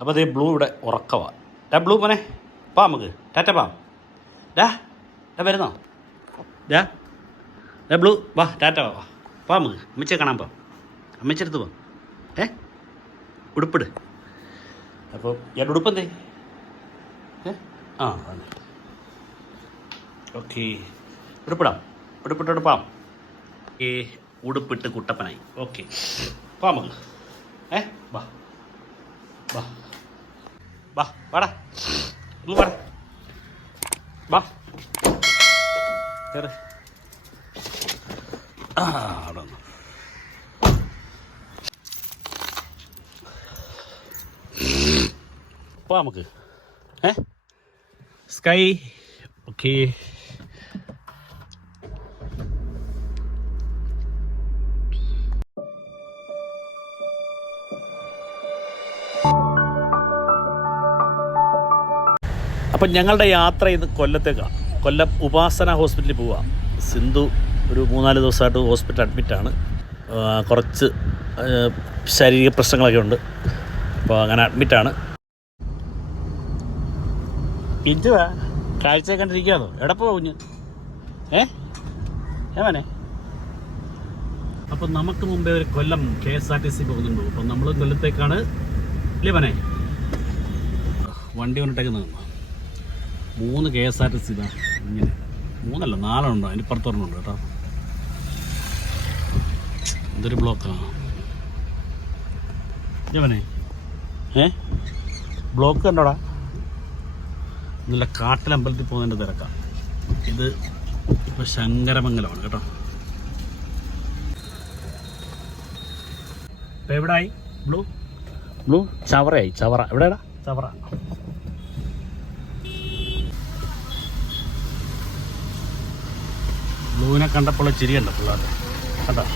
അപ്പോൾ അതേ ബ്ലൂ ഇവിടെ ഉറക്കവാ. ബ്ലൂ പോനെ പാ നമുക്ക് ടാറ്റ പാം. ഡാ വരുന്നോ? ബ്ലൂ വാ ടാറ്റ വാ പാ നമുക്ക് അമ്മച്ചിയെ കാണാൻ പോവാം. അമ്മച്ചെടുത്ത് പോവാം. ഉടുപ്പിട്. അപ്പോൾ ഞാൻ ഉടുപ്പെന്തേ ഓക്കെ ഉടുപ്പിട്ടോട്ട് പാം. ഉടുപ്പിട്ട് കുട്ടപ്പനായി. ഓക്കെ പാ നമുക്ക് വാ വാ വാ വാടാ വാടാ വാ കയറ്. അവിടെ വന്നു. പോവാം നമുക്ക്. Sky okay. അപ്പം ഞങ്ങളുടെ യാത്ര ഇന്ന് കൊല്ലത്തേക്കാണ്. കൊല്ലം ഉപാസന ഹോസ്പിറ്റലിൽ പോവാം. സിന്ധു ഒരു 3-4 ദിവസമായിട്ട് ഹോസ്പിറ്റൽ അഡ്മിറ്റാണ്. കുറച്ച് ശാരീരിക പ്രശ്നങ്ങളൊക്കെ ഉണ്ട്. അപ്പോൾ അങ്ങനെ അഡ്മിറ്റാണ്. പിഞ്ചുവാ കാഴ്ച കണ്ടിരിക്കുകയാണോ? എവിടെ പോവാ കുഞ്ഞ്? ഏവനെ. അപ്പം നമുക്ക് മുമ്പേ ഒരു കൊല്ലം KSRTC പോകുന്നുണ്ട്. അപ്പം നമ്മൾ കൊല്ലത്തേക്കാണ് അല്ലേ പനെ? വണ്ടി കൊണ്ടിട്ടേക്കുന്നത് 3 KSRTC ഇതാ ഇങ്ങനെ 3 അല്ല 4 ഉണ്ടോ? അതിന് പുറത്തൊരെണ്ണമുണ്ട് കേട്ടോ. എന്തൊരു ബ്ലോക്കാണ് ജവനെ. ബ്ലോക്ക് കണ്ടോടാ. നല്ല കാട്ടിലമ്പലത്തിൽ പോകുന്നതിൻ്റെ തിരക്കാണ്. ഇത് ഇപ്പോൾ ശങ്കരമംഗലമാണ് കേട്ടോ. ഇപ്പം എവിടെയായി ബ്ലൂ ചവറയായി. ചവറ എവിടെയാടാ? ചവറ. ബ്ലൂവിനെ കണ്ടപ്പോൾ ചിരിയുണ്ട് പിള്ളേർ കേട്ടോ.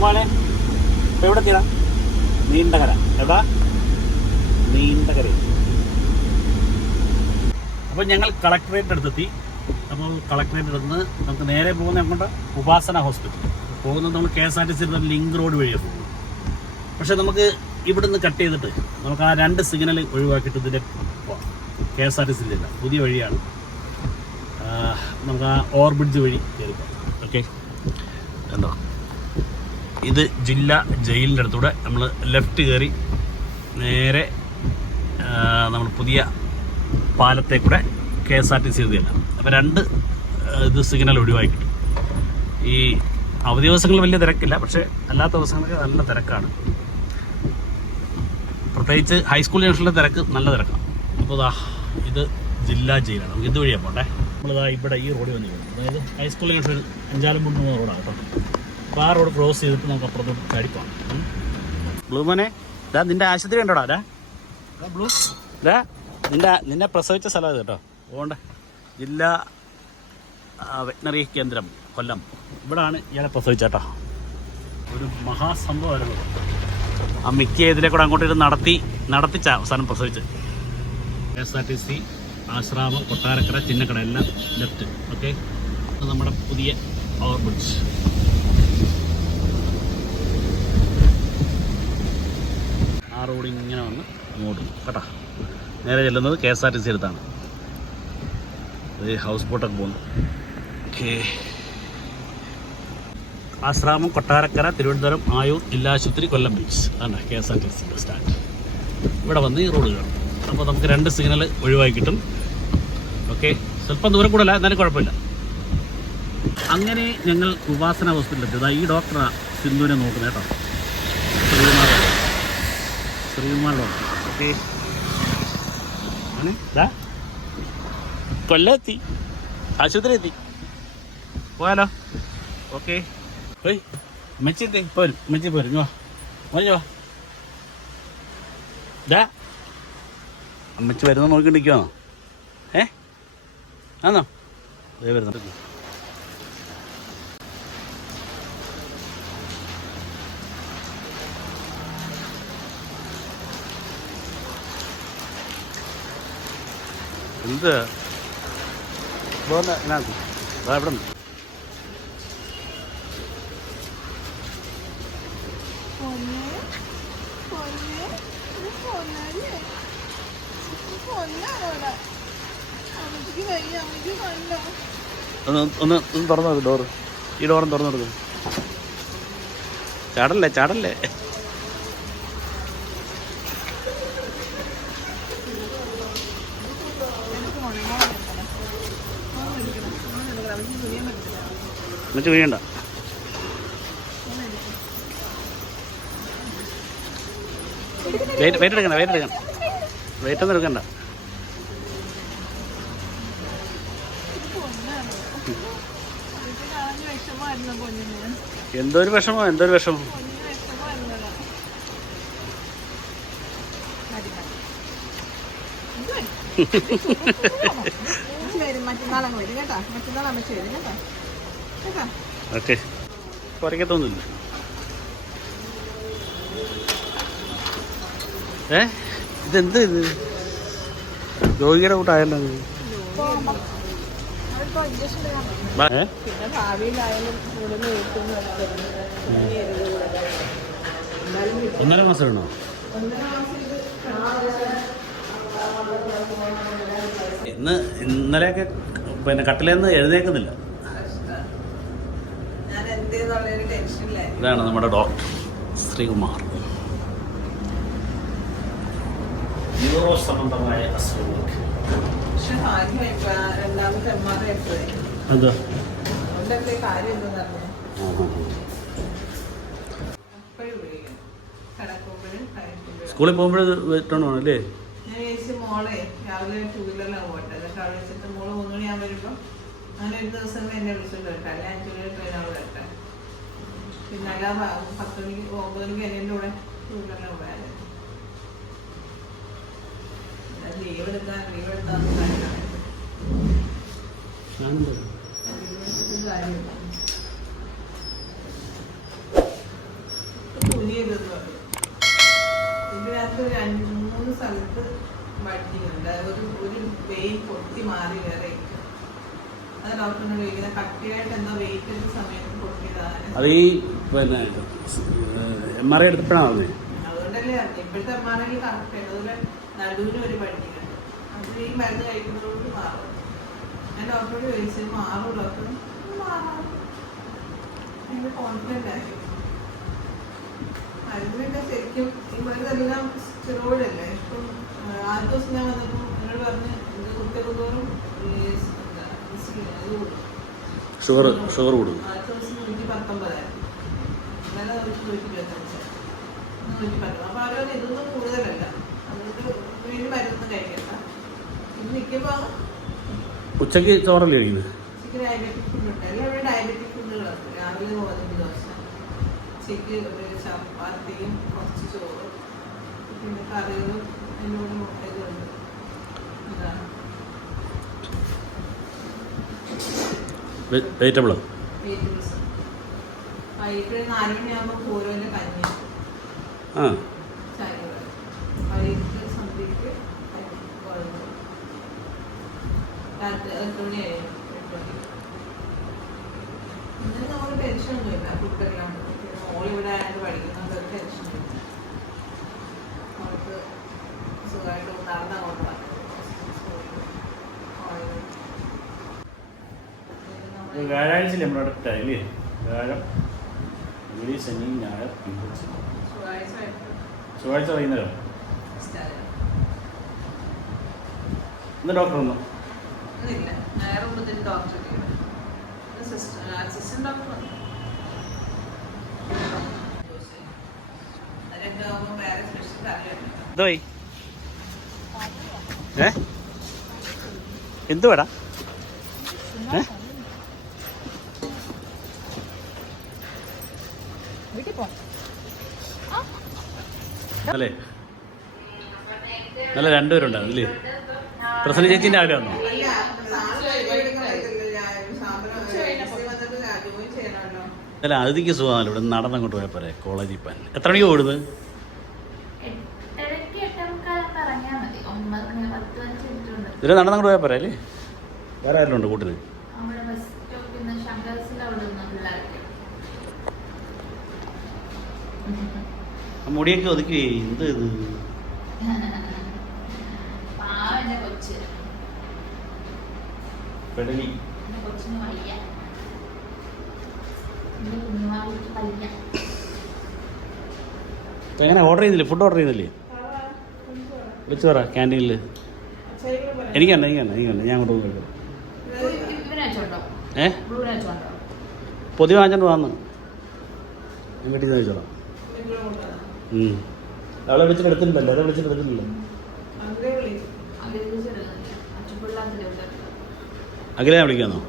ൂമാനെ ഇപ്പം എവിടെ തീരാ? നീണ്ടകര. എവിടാ? നീണ്ടകര. അപ്പോൾ ഞങ്ങൾ കളക്ടറേറ്റ് അടുത്തെത്തി. അപ്പോൾ കളക്ടറേറ്റ് അടുത്ത് നമുക്ക് നേരെ പോകുന്ന അങ്ങോട്ട് ഉപാസന ഹോസ്പിറ്റൽ പോകുന്നത്. നമ്മൾ KSRTC ലിങ്ക് റോഡ് വഴിയാണ് പോകുന്നത്. പക്ഷേ നമുക്ക് ഇവിടുന്ന് കട്ട് ചെയ്തിട്ട് നമുക്ക് ആ 2 സിഗ്നൽ ഒഴിവാക്കിയിട്ട് ഇതിൻ്റെ പോവാം. KSRTC ഇല്ല, പുതിയ വഴിയാണ്. നമുക്ക് ആ ഓവർബ്രിഡ്ജ് വഴി കയറി പോകാം. ഓക്കെ കണ്ടോ? ഇത് ജില്ലാ ജയിലിൻ്റെ അടുത്തൂടെ നമ്മൾ ലെഫ്റ്റ് കയറി നേരെ നമ്മൾ പുതിയ പാലത്തേക്കൂടെ KSRTC എഴുതിയല്ല. അപ്പോൾ 2 ഇത് സിഗ്നൽ ഒഴിവാക്കി കിട്ടും. ഈ അവധി ദിവസങ്ങളിൽ വലിയ തിരക്കില്ല, പക്ഷേ അല്ലാത്ത ദിവസങ്ങളിൽ നല്ല തിരക്കാണ്. പ്രത്യേകിച്ച് ഹൈസ്കൂൾ ജംഗ്ഷനിലെ തിരക്ക് നല്ല തിരക്കാണ്. അപ്പോൾ ഇത് ജില്ലാ ജയിലാണ്. നമുക്ക് ഇത് വഴിയാണ് പോകണ്ടേ. നമ്മളിതാ ഇവിടെ ഈ റോഡിൽ വന്നിരിക്കുന്നത്. അതായത് ഹൈസ്കൂൾ ജംഗ്ഷൻ അഞ്ചാലും പോകുന്ന റോഡാണ് കേട്ടോ. അപ്പോൾ ആ റോഡ് ക്രോസ് ചെയ്തിട്ട് നമുക്ക് അപ്പുറത്തോട്ട് ചാടിപ്പോവാം. ബ്ലൂ മോനെ നിൻ്റെ ആശുപത്രി ഉണ്ടോടാ? ബ്ലൂ നിന്നെ പ്രസവിച്ച സ്ഥലം കേട്ടോ. അതുകൊണ്ട് ജില്ലാ വെറ്റിനറി കേന്ദ്രം കൊല്ലം, ഇവിടാണ് ഇയാളെ പ്രസവിച്ചേട്ടോ. ഒരു മഹാസംഭവമായിരുന്നു. ആ മിക്ക ഇതിലെ കൂടെ അങ്ങോട്ട് നടത്തിച്ച അവസാനം പ്രസവിച്ച്. KSRTC ആശ്രാമം, കൊട്ടാരക്കര, ചിന്നക്കട എല്ലാം ലെഫ്റ്റ്. ഓക്കെ, അത് നമ്മുടെ പുതിയ ഓവർബ്രിഡ്ജ്. ആ റോഡ് ഇങ്ങനെ വന്ന് അങ്ങോട്ട് കേട്ടോ. നേരെ ചെല്ലുന്നത് KSRTC അടുത്താണ്. ഇത് ഹൗസ് ബോട്ടൊക്കെ പോകുന്നു. ഓക്കെ, ആശ്രാമം, കൊട്ടാരക്കര, തിരുവനന്തപുരം, ആയൂർ, ജില്ലാശുപത്രി, കൊല്ലം ബീച്ച്. അതാണ് KSRTC സ്റ്റാൻഡ്. ഇവിടെ വന്ന് ഈ റോഡ് കാണും. അപ്പോൾ നമുക്ക് 2 സിഗ്നൽ ഒഴിവാക്കി കിട്ടും. ഓക്കെ, സ്വല്പം ദൂരം കൂടല്ല, എന്നാലും കുഴപ്പമില്ല. അങ്ങനെ ഞങ്ങൾ ഉപാസന ഹോസ്പിറ്റലിൽ എത്തിയത്. ഈ ഡോക്ടറാണ് സിന്ധുവിനെ നോക്കുന്നത് കേട്ടോ. ശ്രീകുമാർ ഡോക്ടർ. ഓക്കെ, കൊല്ലം എത്തി, ആശുപത്രി എത്തി. പോയാലോ? ഓക്കെ, പോയി മെച്ചി പോരും. മെച്ചി പോരും. വാ വാ. അമ്മച്ചി വരുന്ന നോക്കിണ്ടിരിക്കുവാണോ? ആന്നോ? അതേ വരുന്നുണ്ട്. എന്ത് എവിടെ ഒന്ന് തുറന്നു നോക്ക് ഡോറ്. ഈ ഡോറും തുറന്നു കൊടുക്കും. ചാടല്ലേ ചാടല്ലേ. എന്നിട്ട് വീഴണ്ട. വെയിറ്റ് എടുക്കണ്ട, വെയിറ്റ് ഒന്നും എടുക്കണ്ട. എന്തൊരു വിഷമോ. ഓക്കെ, കുറയ്ക്കത്തൊന്നുമില്ല. ഇതെന്ത് ഇത് രോഗിയുടെ കൂട്ടായല്ലോ. ഒന്നര മാസം വേണോ? ഇന്നലെയൊക്കെ പിന്നെ കട്ടിലേന്ന് എഴുന്നേക്കുന്നില്ല. ഇതാണ് നമ്മുടെ ഡോക്ടർ ശ്രീകുമാർ. ന്യൂറോ സംബന്ധമായ അസുഖങ്ങൾ. എന്താ സ്കൂളിൽ പോകുമ്പോഴേ വെട്ടണോ അല്ലേ? മോളെ രാവിലെ 2 വീലറിലാണ് പോട്ടെ. എന്നിട്ട് അവിടെ വെച്ചിട്ട് മോള് 3 മണിയാകുമ്പോൾ വരുമ്പോൾ അങ്ങനെ ഒരു ദിവസം എന്നെ വിളിച്ചിട്ട് വരട്ടെ, അല്ലെ 5 മണി ട്രെയിനാണ് വരട്ടെ. പിന്നെ അല്ല 10 മണിക്ക് 9 മണിക്ക് എൻ്റെ കൂടെ 2 വീലറിലാണ് പോയാൽ ലീവ് എടുത്താൽ കാര്യമില്ല. തുനിയെടുത്ത് ഇതിനകത്ത് 2-3 സ്ഥലത്ത് വട്ടിയുണ്ട്. ഒരു വെയിൻ പൊട്ടി മാറി വേറെ. അത് ഡോക്ടറിനോട് ചോദിക്കുന്നത് കട്ടിയായിട്ട് എന്തോ വെയിറ്റ് എടുത്ത സമയത്ത് പൊട്ടിയതാണ്. അത് ഈ പിന്നെ MRI എടുത്തപ്പോഴാണ്. അതുകൊണ്ടല്ലേ ഇപ്പോഴത്തെ MRI കറക്റ്റ്. അതുപോലെ നടുവിന് ഒരു പട്ടിയുണ്ട്. അത് ഈ മരുന്ന് കഴിക്കുന്നതോട് മാറും. ഞാൻ ഡോക്ടറോട് ചോദിച്ചു മാറും ഡോക്ടർ? മാറാം. എനിക്ക് കോൺഫിഡൻ്റ് ആയി. മരുന്നിൻ്റെ ശരിക്കും ഈ മരുന്നെല്ലാം സ്റ്റിറോയിഡല്ലേ. ഇപ്പം ആദ്യ ദിവസം ഞാൻ വന്നപ്പോൾ എന്നോട് പറഞ്ഞ് ഇത് കുത്തിയതോറും ഷുഗർ കൂടും. ആദ്യ ദിവസം 119 ഇന്നലെ 125 110. അപ്പോൾ അവരൊന്നും ഇതൊന്നും കൂടുതലല്ല, അതുകൊണ്ട് വീണ്ടും മരുന്നൊന്നും കഴിക്കണ്ട. ഇത് നിൽക്കുമ്പോൾ ഉച്ചയ്ക്ക് ചോറല്ലേ കഴിക്കുന്നത്? ഉച്ചയ്ക്ക് ഡയബറ്റിക് ഫുഡുണ്ട്. എല്ലാവരും ഡയബറ്റിക് ഫുഡുകളാണ്. രാവിലെ ഗോതമ്പ് ദോശ, ഉച്ചയ്ക്ക് ചപ്പാത്തിയും കുറച്ച് ചോറ്, പിന്നെ കറികളും എന്നോട് ഇതുണ്ട്. ഇതാണ് വെജിറ്റബിൾസ്. വൈകിട്ട് 4 മണിയാകുമ്പോൾ ഓരോൻ്റെ കഞ്ഞി ചായ. വൈകിട്ട് സന്ധ്യയ്ക്ക് കുഴമ്പ്. രാത്രി 8 മണിയായി. 8 മണി. ഇന്നലെ നമ്മൾ ടെൻഷനൊന്നുമില്ല. ഫുഡെല്ലാം മോളിവിടെ ആയിട്ട് പഠിക്കുന്നത് ടെൻഷനില്ല. അവർക്ക് സുഖമായിട്ട് നടന്നങ്ങോട്ട് വന്നത്. വ്യാഴാഴ്ച നമ്മുടെ അടുത്തായില്ലേ? വ്യാഴം, വെള്ളി, ശനി, ഞായർ, ചൊവ്വാഴ്ച വൈകുന്നേരം. ഇന്ന് ഡോക്ടർ വന്നോ? ഇല്ല, ഞായർ മുതൽ ഡോക്ടർ അസിസ്റ്റന്റ് ഡോക്ടർ വന്നു. അതൊക്കെ ആകുമ്പോൾ വേറെ സ്പെഷ്യൽ കറിയുണ്ട്. എന്തുവാടാ? അല്ലേ നല്ല 2 പേരുണ്ടായിരുന്നു അല്ലേ? പ്രസന്ന ചേച്ചിൻ്റെ രാവിലെ വന്നോ? അല്ല അതിക്ക് സുഖമാണല്ലോ. ഇവിടെ നടന്നങ്ങോട്ട് പോയാൽ പോരെ കോളേജിൽ പോകാൻ. എത്ര മണിക്ക് ഓടുന്നത്? 8:30 8:45 ഇറങ്ങിയാൽ മതി. 9 10 മിനിറ്റ് ഉണ്ട്. ഇതിൽ നടന്നങ്ങോട്ട് പോയാൽ പോരാ അല്ലേ? വേറെ ആരെങ്കിലും ഉണ്ട് കൂട്ടിന്? മുടിയൊക്കെ ഒതുക്കി എന്ത് ഇത് പെടലി എങ്ങനെ ഓർഡർ ചെയ്തില്ലേ? ഫുഡ് ഓർഡർ ചെയ്തില്ലേ? വിളിച്ചു പറ ക്യാൻറ്റീനിൽ. എനിക്കണ്ട ഞാൻ അങ്ങോട്ട് പോയി. പൊതി വാങ്ങിച്ചോണ്ട് വന്ന് ഞാൻ വീട്ടിൽ നിന്ന് ചോദിച്ചോളാം. അവളെ വിളിച്ചിട്ട് എടുത്തിട്ടുണ്ടല്ലോ, അതെ വിളിച്ചിട്ട് എടുത്തിട്ടില്ല. അഖിലെ വിളിക്കാന്നോ?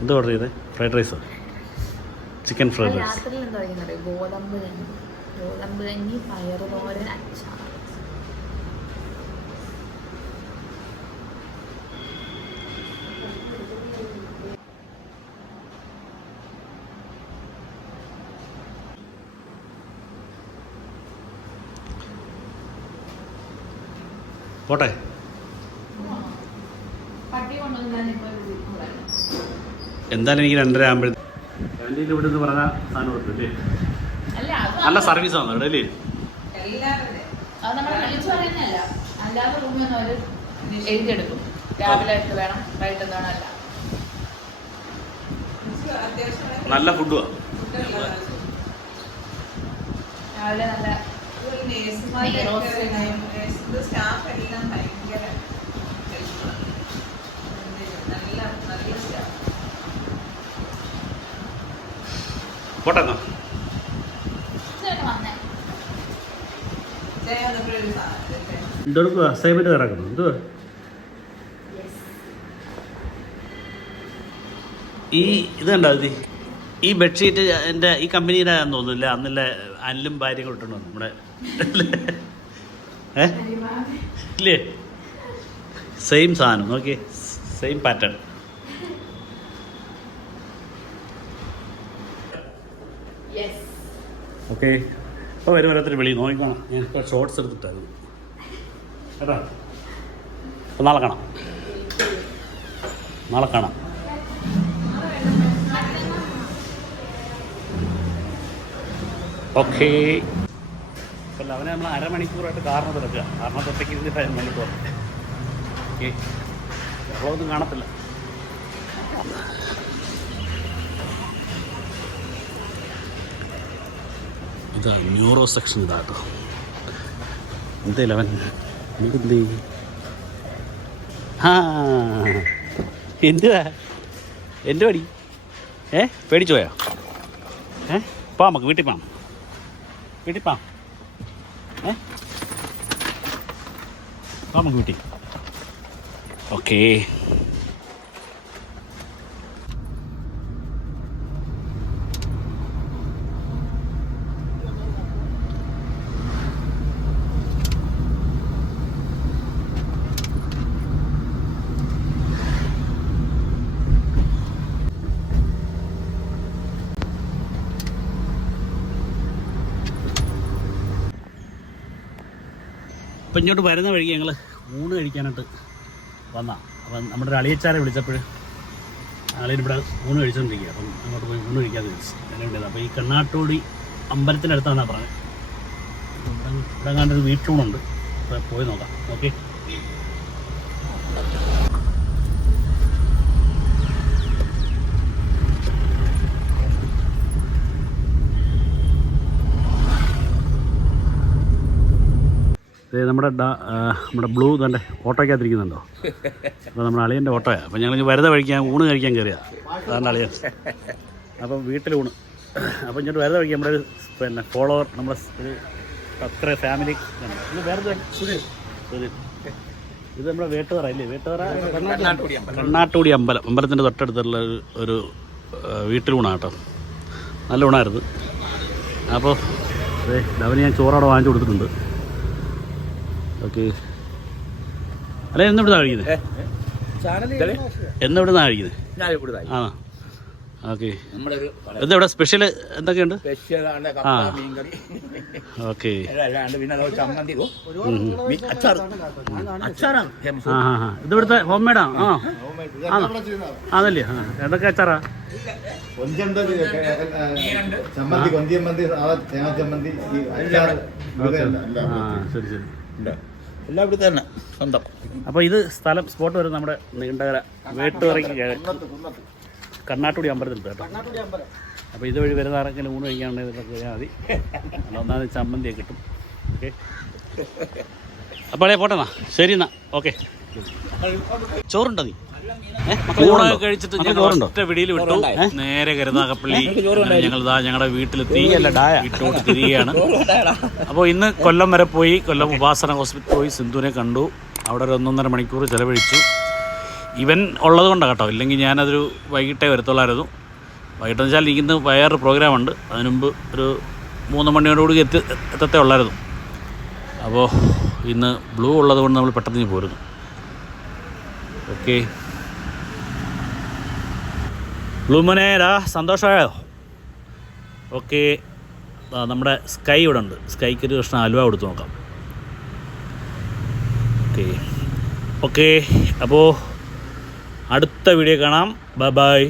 എന്താ ഓർഡർ ചെയ്തേ? ഫ്രൈഡ് റൈസോ? Chicken fried rice. ഗോതമ്പ് കഞ്ഞി, പയറുതോരൻ, അച്ചാർ. പോട്ടെ. എന്തായാലും എനിക്ക് 2:30 ആകുമ്പോഴത്തേക്ക് ക്യാൻറ്റീനിൽ ഇവിടെ നിന്ന് പറഞ്ഞ സാധനം കൊടുത്തില്ലേ? നല്ല സർവീസാണ് ഇവിടെ അല്ലേ? അല്ലാതെ റൂമൊന്നും അവർ എഴുതിയെടുക്കും. രാവിലെ എടുത്ത് വേണം, വൈകിട്ട് വേണം. അല്ല നല്ല ഫുഡുമാണ്. രാവിലെ നല്ല സ്റ്റാഫ് എല്ലാം ഭയങ്കര നല്ല സ്റ്റാഫ്. പോട്ടെ എന്നാ. എന്തെടുക്കുക? അസൈൻമെന്റ് ഇറക്കണം. എന്തുവാ ഈ ഇത് കണ്ടോ? ഈ ബെഡ്ഷീറ്റ് എൻ്റെ ഈ കമ്പനിയുടെ തോന്നുന്നില്ല. അന്നില്ല അനിലും ഭാര്യയും ഇട്ടുണ്ടോ നമ്മുടെ? ഇല്ലേ? സെയിം സാധനം നോക്കിയേ, സെയിം പാറ്റേൺ. ഓക്കെ, ഇപ്പോൾ വരും ഓരോരുത്തർ വിളി നോക്കണം. ഞാൻ ഇപ്പോൾ ഷോർട്സ് എടുത്തിട്ടായിരുന്നു കേട്ടോ. അപ്പോൾ നാളെ കാണാം. ഓക്കെ. അപ്പോൾ അവനെ നമ്മൾ അരമണിക്കൂറായിട്ട് കാറിന് തിരക്കുക. കാരണത്തൊട്ടേക്ക് ഇരുന്ന് മുന്നോട്ട് പോകാം. ഓക്കെ, അപ്പോഴൊന്നും കാണത്തില്ല. ഇതാ ന്യൂറോ സെക്ഷൻ. ഇതാട്ടോ എന്തേലും അവൻ എന്ത് എന്തുവാ എൻ്റെ പടി? പേടിച്ചു പോയാ? പോവാം, നമുക്ക് വീട്ടിൽ പോവാം. നമുക്ക് വീട്ടിൽ. ഓക്കേ. അപ്പം ഇങ്ങോട്ട് വരുന്ന വഴിക്ക് ഞങ്ങൾ ഊണ് കഴിക്കാനായിട്ട് വന്നതാണ്. അപ്പം നമ്മുടെ ഒരു അളിയച്ചാരെ വിളിച്ചപ്പോൾ അളിയൻ ഇവിടെ ഊണ് കഴിച്ചുകൊണ്ടിരിക്കുക. അപ്പം അങ്ങോട്ട് പോയി ഊണ് കഴിക്കാതെ വിളിച്ചു എങ്ങനെയുണ്ടത്. അപ്പോൾ ഈ കണ്ണാട്ടോടി അമ്പലത്തിനടുത്താണെന്നാണ് പറഞ്ഞത്. ഇവിടെ കണ്ടൊരു വീട്ടൂണുണ്ട്. അപ്പോൾ പോയി നോക്കാം. ഓക്കെ. നമ്മുടെ ബ്ലൂ തന്നെ ഓട്ടോയ്ക്കകത്തിരിക്കുന്നുണ്ടോ? അപ്പോൾ നമ്മുടെ അളിയൻ്റെ ഓട്ടോയാണ്. അപ്പോൾ ഞങ്ങൾ വരുന്ന വഴിക്ക് ഊണ് കഴിക്കാൻ കയറിയാണ്. അതാണ് അളിയൻ. അപ്പം വീട്ടിലൂണ്. അപ്പോൾ ഇങ്ങോട്ട് വരുന്ന വഴിക്ക് നമ്മുടെ ഒരു ഫോളോവർ, നമ്മുടെ ഒരു അത്ര ഫാമിലി വേറെ സുധീർ. ഇത് നമ്മുടെ വേട്ടുതറ ഇല്ലേ? കണ്ണാട്ടൂടി അമ്പലത്തിൻ്റെ തൊട്ടടുത്തുള്ള ഒരു വീട്ടിലൂണാണ് കേട്ടോ. നല്ല ഊണായിരുന്നു. അപ്പോൾ അവന് ഞാൻ ചോറവിടെ വാങ്ങിച്ചു കൊടുത്തിട്ടുണ്ട്. ഓക്കെ. അല്ലെ എന്നിവിടെ കഴിക്കുന്നത് എന്നെവിടെ നിന്നാണ് കഴിക്കുന്നത്? ഞാൻ ഇവിടുന്നായി. ആ ഓക്കെ. നമ്മുടെ ഒരു ഇതെവിടെ സ്പെഷ്യൽ എന്തൊക്കെയുണ്ട്? സ്പെഷ്യലാണ് ആ. കപ്പ, മീൻകറി. ഓക്കെ. അല്ലാണ്ട് പിന്നെ അത് ചമ്മന്തി, അച്ചാർ. അച്ചാറാണ് ഫേമസ്. ആ ആ ഇത് ഇവിടുത്തെ ഹോം മെയ്ഡാ? ആ അതല്ലേ? ആ എന്തൊക്കെ അച്ചാറാ? ചമ്മന്തി, കൊഞ്ചിയമ്മന്തി, തേങ്ങ ചമ്മന്തി, അച്ചാർ. ആ ശരി ശരി. എല്ലാം ഇവിടുത്തെ തന്നെ സ്വന്തം. അപ്പോൾ ഇത് സ്ഥലം സ്പോട്ട് വരും നമ്മുടെ നീണ്ടകര വേട്ടുവറയ്ക്ക് കിഴക്ക് കണ്ണാട്ടുടി അമ്പലത്തിൽ കേട്ടോ. അപ്പോൾ ഇതുവഴി വരുന്ന ആരെങ്കിലും ഊണ് കഴിക്കാനുണ്ടെങ്കിൽ ഇതൊക്കെ കഴിഞ്ഞാൽ മതി. അല്ല ഒന്നാമത് ചമ്മന്തിയൊക്കെ കിട്ടും. ഓക്കെ അപ്പോൾ അല്ലേ പോട്ടെന്നാ. ശരി എന്നാ. ഓക്കെ. ചോറുണ്ടോ നീ? ഊണൊക്കെ കഴിച്ചിട്ട് ഞങ്ങൾ ഒറ്റ വെടിയിൽ വിട്ടു. നേരെ കരുനാഗപ്പള്ളി ഞങ്ങളുടെ വീട്ടിലെത്തി. വീട്ടിലോട്ട് തിരികെയാണ്. അപ്പോൾ ഇന്ന് കൊല്ലം വരെ പോയി. കൊല്ലം ഉപാസന ഹോസ്പിറ്റൽ പോയി സിന്ധുവിനെ കണ്ടു. അവിടെ ഒരു 1.5 മണിക്കൂർ ചിലവഴിച്ചു. ഇവൻ ഉള്ളത് കൊണ്ടാണ് കേട്ടോ. ഇല്ലെങ്കിൽ ഞാനതൊരു വൈകിട്ടേ വരത്തുള്ളായിരുന്നു. വൈകിട്ടെന്ന് വെച്ചാൽ ഇന്ന് വേറൊരു പ്രോഗ്രാമുണ്ട്. അതിന് മുമ്പ് ഒരു 3 മണിയോടുകൂടി എത്തത്തേ ഉള്ളായിരുന്നു. അപ്പോൾ ഇന്ന് ബ്ലൂ ഉള്ളത് കൊണ്ട് നമ്മൾ പെട്ടെന്ന് പോരുന്നു. ഓക്കെ ബ്ലൂ മോനേടാ, സന്തോഷമായോ? ഓക്കെ. നമ്മുടെ സ്കൈ ഇവിടെ ഉണ്ട്. സ്കൈക്ക് ഒരു കഷ്ണം അലുവ കൊടുത്ത് നോക്കാം. Okay okay. അപ്പോൾ അടുത്ത വീഡിയോ കാണാം. Bye by.